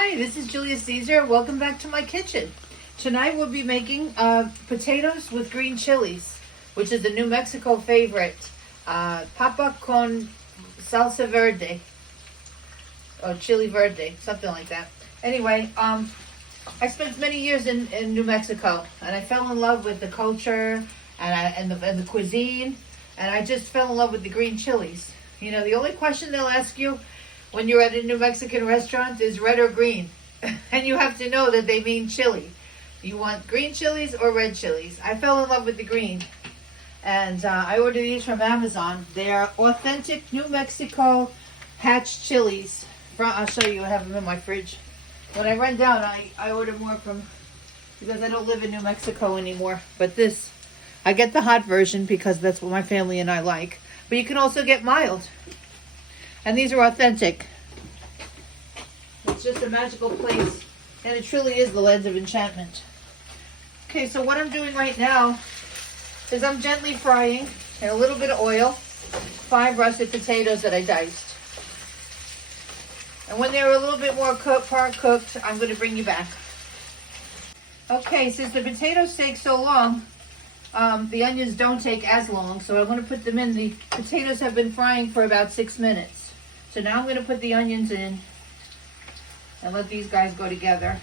Hi, this is Julia Caesar. Welcome back to my kitchen. Tonight we'll be making potatoes with green chilies, which is a New Mexico favorite. Papa con salsa verde, or chili verde, something like that. Anyway, I spent many years in New Mexico, and I fell in love with the culture and the cuisine, and I just fell in love with the green chilies. You know, the only question they'll ask you when you're at a New Mexican restaurant is red or green. And you have to know that they mean chili. You want green chilies or red chilies. I fell in love with the green. And I ordered these from Amazon. They are authentic New Mexico hatch chilies. I'll show you. I have them in my fridge. When I run down, I order more from, because I don't live in New Mexico anymore. But this, I get the hot version because that's what my family and I like. But you can also get mild. And these are authentic. It's just a magical place. And it truly is the lands of enchantment. Okay, so what I'm doing right now is I'm gently frying in a little bit of oil 5 russet potatoes that I diced. And when they're a little bit more part cooked, I'm going to bring you back. Okay, since the potatoes take so long, the onions don't take as long, so I'm going to put them in. The potatoes have been frying for about 6 minutes. So now I'm going to put the onions in and let these guys go together.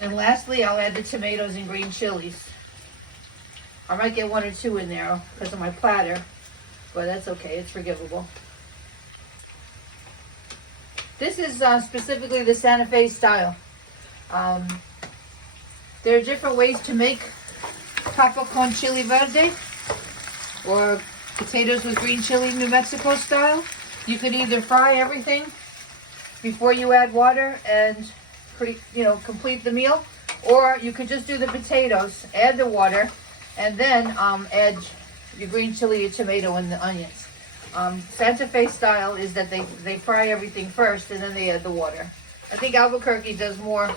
And lastly, I'll add the tomatoes and green chilies. I might get 1 or 2 in there because of my platter, but that's okay, it's forgivable. This is specifically the Santa Fe style. There are different ways to make papa con chili verde, or potatoes with green chili New Mexico style. You could either fry everything before you add water and complete the meal, or you could just do the potatoes, add the water, and then add your green chili, your tomato, and the onions. Santa Fe style is that they fry everything first and then they add the water. I think Albuquerque does more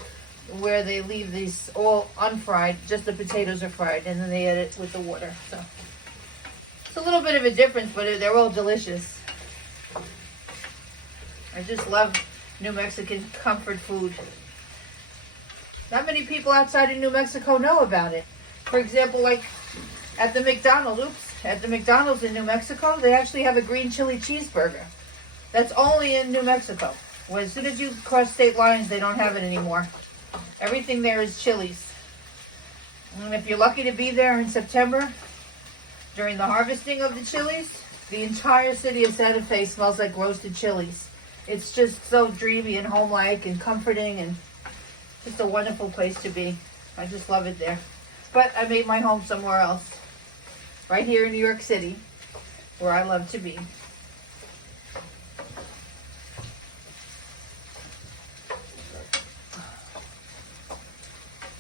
where they leave these all unfried, just the potatoes are fried, and then they add it with the water. So it's a little bit of a difference, but they're all delicious. I just love New Mexican comfort food. Not many people outside of New Mexico know about it. For example, like at the McDonald's in New Mexico, they actually have a green chili cheeseburger. That's only in New Mexico. Well, as soon as you cross state lines, they don't have it anymore. Everything there is chilies. And if you're lucky to be there in September, during the harvesting of the chilies, the entire city of Santa Fe smells like roasted chilies. It's just so dreamy and home-like and comforting, and just a wonderful place to be. I just love it there. But I made my home somewhere else. Right here in New York City, where I love to be.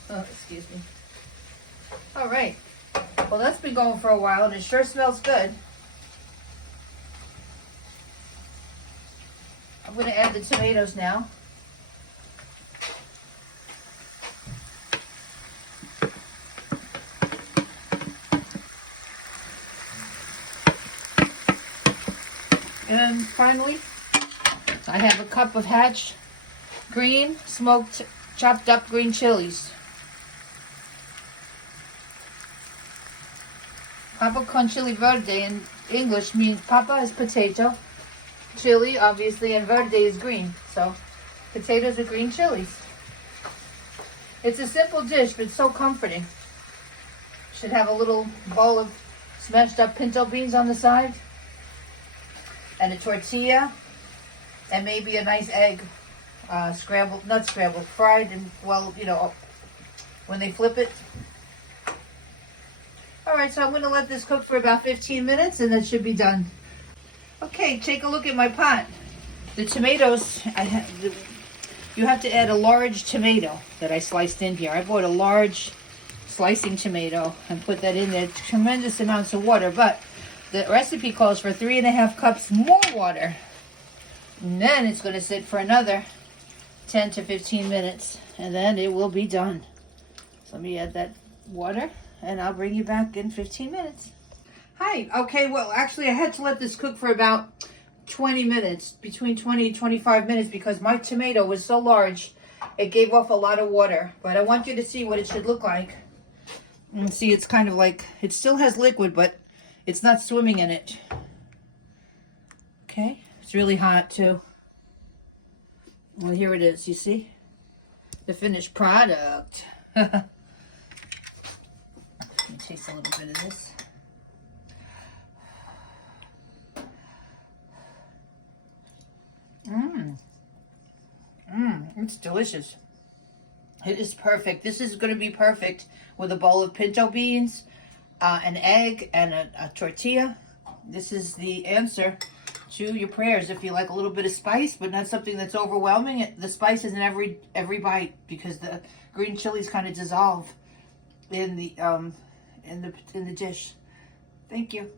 Oh, excuse me. All right. Well, that's been going for a while, and it sure smells good. I'm going to add the tomatoes now. And finally, I have a cup of hatch green, smoked, chopped up green chilies. Papa con chili verde in English means papa is potato, chili obviously, and verde is green. So potatoes are green chilies. It's a simple dish, but so comforting. Should have a little bowl of smashed up pinto beans on the side, and a tortilla, and maybe a nice egg, scrambled, not scrambled, fried, and when they flip it. All right, so I'm going to let this cook for about 15 minutes, and that should be done. Okay, take a look at my pot. The tomatoes, you have to add a large tomato that I sliced in here. I bought a large slicing tomato and put that in there. Tremendous amounts of water, but the recipe calls for 3.5 cups more water. And then it's going to sit for another 10 to 15 minutes, and then it will be done. So let me add that water, and I'll bring you back in 15 minutes. Hi. Okay, well, actually, I had to let this cook for about 20 minutes, between 20 and 25 minutes, because my tomato was so large, it gave off a lot of water. But I want you to see what it should look like. And see, it's kind of like, it still has liquid, but it's not swimming in it. Okay, it's really hot too. Well, here it is, you see? The finished product. Let me taste a little bit of this. It's delicious. It is perfect. This is going to be perfect with a bowl of pinto beans, an egg, and a tortilla. This is the answer to your prayers. If you like a little bit of spice, but not something that's overwhelming, the spice is in every bite, because the green chilies kind of dissolve in the dish. Thank you.